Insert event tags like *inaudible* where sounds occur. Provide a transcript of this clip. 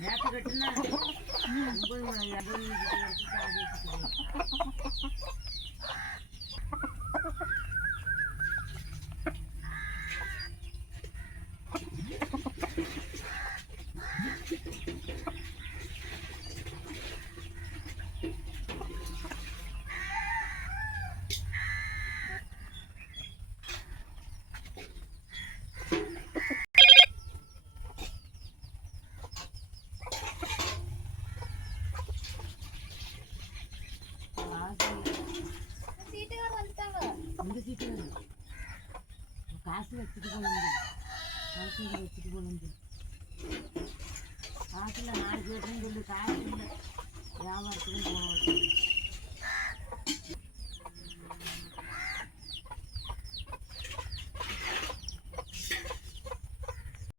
మేత కట్టినా *laughs* காசு வச்சுட்டு சீட்டுக்கார வந்துட்டாங்க இந்த சீட்டு காசு வச்சுட்டு போகணும் காசு இங்க வச்சுட்டு போகணும் காசு